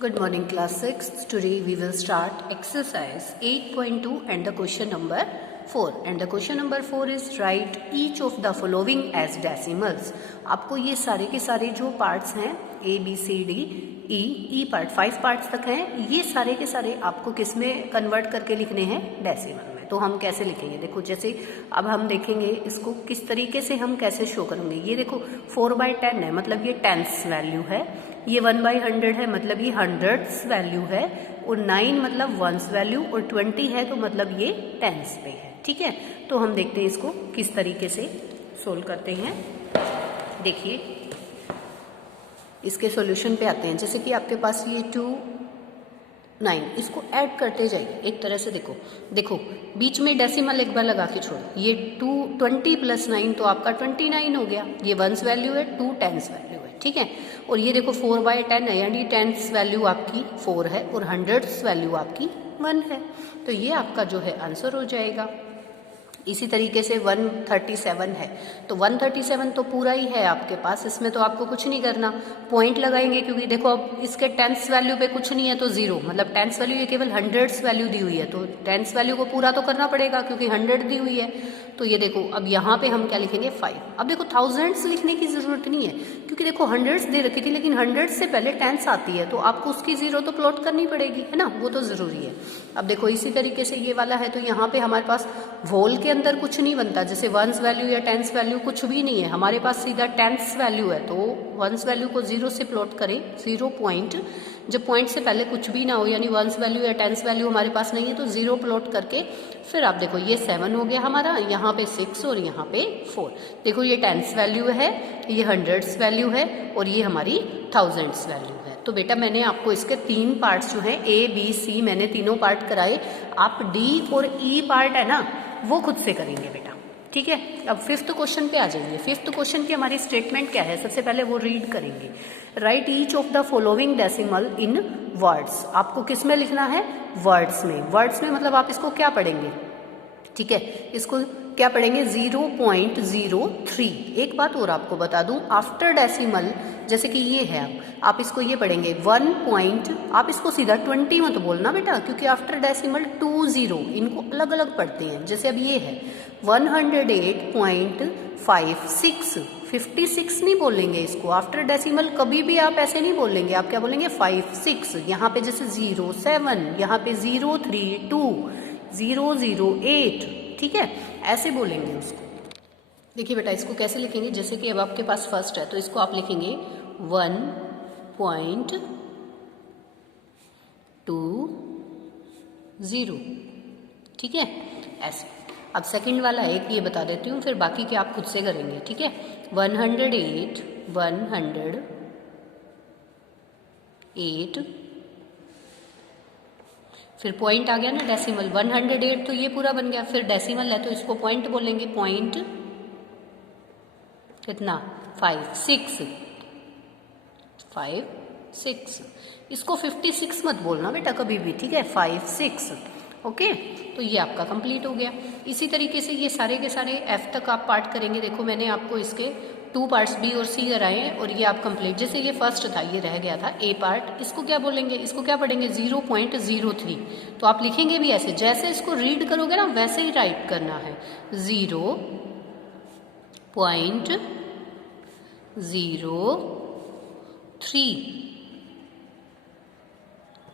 Good morning class 6th. Today we will start exercise 8.2 and the question number 4. And the question number 4 is write each of the following as decimals. आपको ये सारे के सारे जो parts हैं A, B, C, D, E part 5 parts तक हैं, ये सारे के सारे आपको किस में कन्वर्ट करके लिखने हैं? डेसिमल में। तो हम कैसे लिखेंगे? देखो जैसे अब हम देखेंगे इसको किस तरीके से हम कैसे शो करेंगे। ये देखो 4/10 है, मतलब ये टेंस वैल्यू है। ये 1/100 है, मतलब ये हंड्रेड्स वैल्यू है। और 9 मतलब वंस वैल्यू, और 20 है तो मतलब ये टेंस पे है। ठीक है, तो हम देखते हैं इसको किस तरीके से सोल्व करते हैं। देखिए इसके सॉल्यूशन पे आते हैं। जैसे कि आपके पास ये 2, 9, इसको ऐड करते जाइए एक तरह से। देखो बीच में डेसिमल एक बार लगा के छोड़ो। ये 20 + 9 तो आपका 29 हो गया। ये वंस वैल्यू है, 2 टेंस वैल्यू है। ठीक है, और ये देखो 4/10 है, यानी टेंस वैल्यू आपकी 4 है और हंड्रेड्स वैल्यू आपकी 1 है। तो ये आपका जो है आंसर हो जाएगा। इसी तरीके से 137 है, तो 137 तो पूरा ही है आपके पास, इसमें तो आपको कुछ नहीं करना, पॉइंट लगाएंगे। क्योंकि देखो अब इसके टेंस वैल्यू पे कुछ नहीं है तो 0, मतलब टेंस वैल्यू ये केवल हंड्रेड्स वैल्यू दी हुई है, तो टेंस वैल्यू को पूरा तो करना पड़ेगा क्योंकि 100 दी हुई है। तो ये देखो अब यहाँ पे हम क्या लिखेंगे? 5। अब देखो थाउजेंड्स लिखने की जरूरत नहीं है क्योंकि देखो हंड्रेड्स दे रखी थी, लेकिन हंड्रेड्स से पहले टेंस आती है तो आपको उसकी 0 तो प्लॉट करनी पड़ेगी, है ना, वो तो जरूरी है। अब देखो इसी तरीके से ये वाला है, तो यहाँ पे हमारे पास होल के अंदर कुछ नहीं बनता, जैसे वंस वैल्यू या टेंस वैल्यू कुछ भी नहीं है, हमारे पास सीधा टेंस वैल्यू है। तो वंस वैल्यू को 0 से प्लॉट करें, 0 पॉइंट, जब पॉइंट से पहले कुछ भी ना हो, यानी वंस वैल्यू या टेंस वैल्यू हमारे पास नहीं है, तो 0 प्लॉट करके फिर आप देखो ये 7 हो गया हमारा, यहाँ पे 6 और यहाँ पे 4। देखो ये टेंस वैल्यू है, ये हंड्रेड्स वैल्यू है और ये हमारी थाउजेंड्स वैल्यू है। तो बेटा मैंने आपको इसके 3 पार्ट्स जो हैं A, B, C, मैंने तीनों पार्ट कराए। आप D और E पार्ट है ना, वो खुद से करेंगे बेटा। ठीक है, अब 5th क्वेश्चन पे आ जाइए। 5th क्वेश्चन की हमारी स्टेटमेंट क्या है? सबसे पहले वो रीड करेंगे। Right each of the following decimal in words. आपको किस में लिखना है? वर्ड्स में। वर्ड्स में मतलब आप इसको क्या पढ़ेंगे? ठीक है, इसको क्या पढ़ेंगे? 0.03। एक बात और आपको बता दूं, आफ्टर डेसिमल जैसे कि ये है, आप इसको ये पढ़ेंगे 1 पॉइंट, आप इसको सीधा 20 मत बोलना बेटा, क्योंकि आफ्टर डेसिमल 20 इनको अलग अलग पढ़ते हैं। जैसे अब ये है 108.56, 56 नहीं बोलेंगे इसको। आफ्टर डेसिमल कभी भी आप ऐसे नहीं बोलेंगे, आप क्या बोलेंगे? 56। यहाँ पे जैसे 07, यहाँ पे 032, 008, ठीक है, ऐसे बोलेंगे उसको। देखिए बेटा इसको कैसे लिखेंगे? जैसे कि अब आपके पास फर्स्ट है तो इसको आप लिखेंगे 1.20, ठीक है, ऐसे। अब सेकंड वाला एक ये बता देती हूँ, फिर बाकी के आप खुद से करेंगे। ठीक है, 108, 108, फिर पॉइंट आ गया ना डेसिमल, 108 तो ये पूरा बन गया, फिर डेसिमल है तो इसको पॉइंट बोलेंगे। पॉइंट कितना? 56, 56। इसको 56 मत बोलना बेटा कभी भी, ठीक है, 56। ओके, तो ये आपका कंप्लीट हो गया। इसी तरीके से ये सारे के सारे F तक आप पार्ट करेंगे। देखो मैंने आपको इसके 2 पार्ट्स B और C कराए हैं और ये आप कंप्लीट। जैसे ये फर्स्ट था, ये रह गया था A पार्ट, इसको क्या बोलेंगे? इसको क्या पढ़ेंगे? 0.03। तो आप लिखेंगे भी ऐसे, जैसे इसको रीड करोगे ना वैसे ही राइट करना है, 0.03।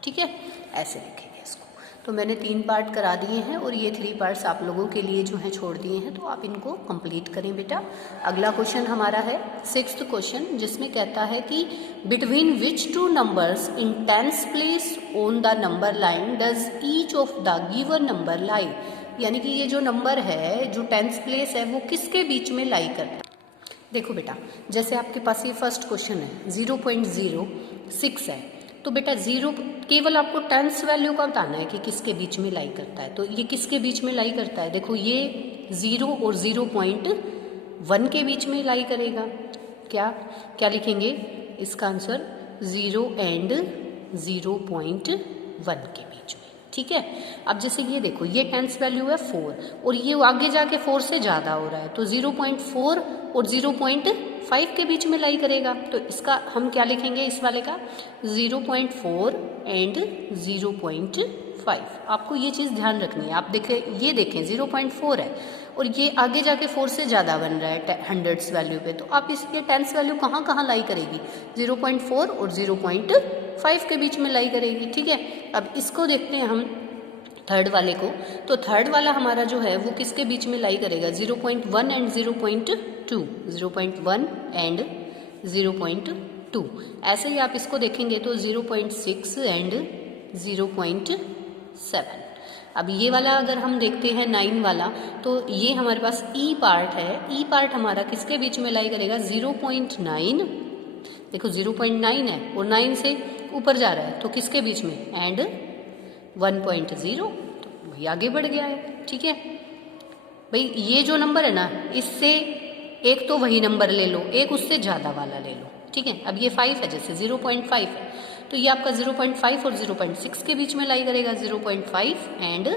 ठीक है, ऐसे लिखेंगे इसको। तो मैंने 3 पार्ट करा दिए हैं और ये 3 पार्ट्स आप लोगों के लिए जो है छोड़ दिए हैं, तो आप इनको कंप्लीट करें बेटा। अगला क्वेश्चन हमारा है 6th क्वेश्चन, जिसमें कहता है कि between which 2 numbers in tens place on the number line does each of the given number lie. यानी कि ये जो नंबर है, जो टेंस प्लेस है, वो किसके बीच में लाई करता है? देखो बेटा जैसे आपके पास ये फर्स्ट क्वेश्चन है 0.06 है, तो बेटा 0 केवल आपको टेंस वैल्यू का बताना है कि किसके बीच में लाई करता है। तो ये किसके बीच में लाई करता है? देखो ये 0 और 0.1 के बीच में लाई करेगा। क्या क्या लिखेंगे इसका आंसर? 0 एंड 0.1 के बीच में। ठीक है। अब जैसे ये देखो, ये टेंस वैल्यू है 4 और ये आगे जाके 4 से ज़्यादा हो रहा है, तो 0.4 और 0.5 के बीच में लाई करेगा। तो इसका हम क्या लिखेंगे, इस वाले का 0.4 एंड 0.5। आपको ये चीज़ ध्यान रखनी है। आप देखें, ये देखें 0.4 है और ये आगे जाके 4 से ज़्यादा बन रहा है हंड्रेड्स वैल्यू पे, तो आप इसके टेंस वैल्यू कहाँ कहाँ लाई करेगी, 0.4 और 0.5 के बीच में लाई करेगी। ठीक है। अब इसको देखते हैं हम थर्ड वाले को, तो थर्ड वाला हमारा जो है वो किसके बीच में लाई करेगा, 0.1 एंड 0.2, 0.1 एंड 0.2। ऐसे ही आप इसको देखेंगे तो 0.6 एंड 0.7। अब ये वाला अगर हम देखते हैं 9 वाला, तो ये हमारे पास ई पार्ट है। ई पार्ट हमारा किसके बीच में लाई करेगा, 0.9, देखो 0.9 है और 9 से ऊपर जा रहा है, तो किसके बीच में, एंड 1.0, तो भाई आगे बढ़ गया है। ठीक है भाई, ये जो नंबर है ना, इससे एक तो वही नंबर ले लो, एक उससे ज़्यादा वाला ले लो। ठीक है। अब ये 5 है, जैसे 0.5 है, तो ये आपका 0.5 और 0.6 के बीच में लाई करेगा, 0.5 एंड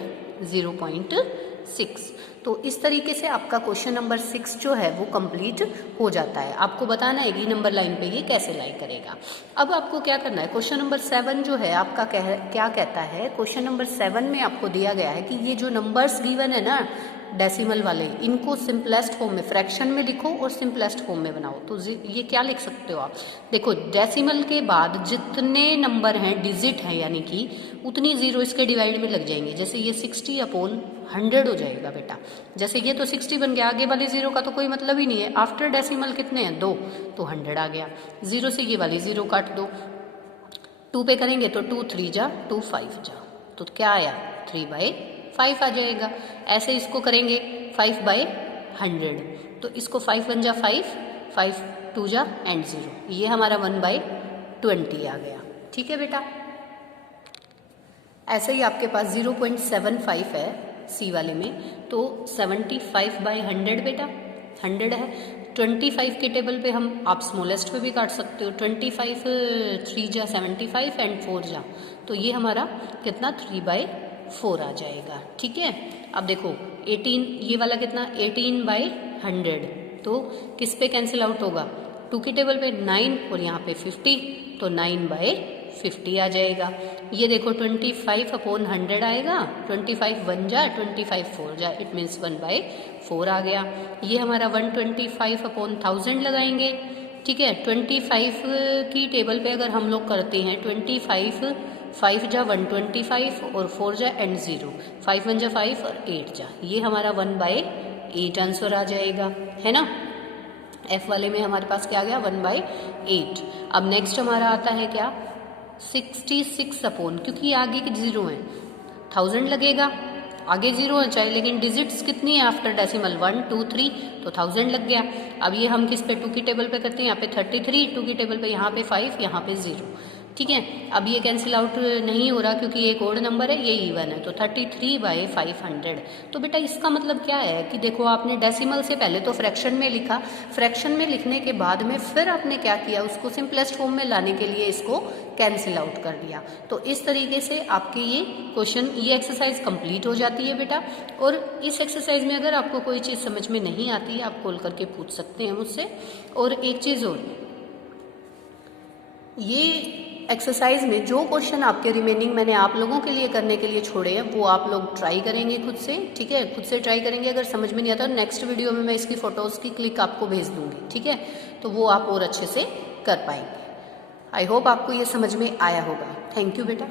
0.6। तो इस तरीके से आपका क्वेश्चन नंबर 6 जो है वो कंप्लीट हो जाता है। आपको बताना है कि नंबर लाइन पे ये कैसे लाई करेगा। अब आपको क्या करना है, क्वेश्चन नंबर 7 जो है आपका क्या कहता है, क्वेश्चन नंबर 7 में आपको दिया गया है कि ये जो नंबर्स गिवन है ना डेसिमल वाले, इनको सिंपलेस्ट फॉर्म में, फ्रैक्शन में लिखो और सिंपलेस्ट फॉर्म में बनाओ। तो ये क्या लिख सकते हो आप, देखो डेसिमल के बाद जितने नंबर हैं, डिजिट हैं, यानी कि उतनी जीरो इसके डिवाइड में लग जाएंगे। जैसे ये 60/100 हो जाएगा बेटा, जैसे ये तो 60 बन गया, आगे वाले जीरो का तो कोई मतलब ही नहीं है। आफ्टर डेसिमल कितने हैं, 2, तो 100 आ गया। जीरो से ये वाली जीरो काट दो, 2 पे करेंगे तो 2 3 जा 2 5 जा, तो क्या आया, 3/5 आ जाएगा। ऐसे इसको करेंगे 5/100, तो इसको 5 1 जा 5, 5 2 जा एंड 0, ये हमारा 1/20 आ गया। ठीक है बेटा। ऐसे ही आपके पास 0.75 है सी वाले में, तो 75/100 बेटा 100 है। 25 के टेबल पे हम आप स्मॉलेस्ट पे भी काट सकते हो, 25 3 जा 75 एंड 4 जा, तो ये हमारा कितना 3/4 आ जाएगा। ठीक है। अब देखो 18, ये वाला कितना 18/100, तो किस पे कैंसिल आउट होगा, 2 के टेबल पे 9 और यहाँ पे 50, तो 9/50 आ जाएगा। ये देखो 25/100 आएगा, 25 1 जा 25 4 जा, इट मीन्स 1/4 आ गया। ये हमारा 125/1000 लगाएंगे। ठीक है। 25 की टेबल पे अगर हम लोग करते हैं 25 5 जा 125 और 4 जा एंड 0, 5 1 जा 5 और 8 जा, ये हमारा 1/8 आंसर आ जाएगा, है ना। एफ वाले में हमारे पास क्या आ गया 1/8। अब नेक्स्ट हमारा आता है क्या 66/, क्योंकि आगे के जीरो हैं, 1000 लगेगा, आगे जीरो है चाहे, लेकिन डिजिट्स कितनी है आफ्टर डेसिमल 1 2 3, तो 1000 लग गया। अब ये हम किस पे 2 की टेबल पे करते हैं, यहाँ पे 33, 2 की टेबल पे यहाँ पे 5, यहाँ पे 0। ठीक है। अब ये कैंसिल आउट नहीं हो रहा क्योंकि एक और नंबर है, ये इवन है, तो 33/500। तो बेटा इसका मतलब क्या है कि देखो आपने डेसिमल से पहले तो फ्रैक्शन में लिखा, फ्रैक्शन में लिखने के बाद में फिर आपने क्या किया, उसको सिंपलेस्ट फॉर्म में लाने के लिए इसको कैंसिल आउट कर दिया। तो इस तरीके से आपकी ये क्वेश्चन, ये एक्सरसाइज कंप्लीट हो जाती है बेटा। और इस एक्सरसाइज में अगर आपको कोई चीज़ समझ में नहीं आती है, आप कॉल करके पूछ सकते हैं मुझसे। और एक चीज़ और, ये एक्सरसाइज में जो क्वेश्चन आपके रिमेनिंग मैंने आप लोगों के लिए करने के लिए छोड़े हैं, वो आप लोग ट्राई करेंगे खुद से। ठीक है, खुद से ट्राई करेंगे। अगर समझ में नहीं आता, नेक्स्ट वीडियो में मैं इसकी फ़ोटोज़ की क्लिक आपको भेज दूंगी। ठीक है, तो वो आप और अच्छे से कर पाएंगे। आई होप आपको ये समझ में आया होगा। थैंक यू बेटा।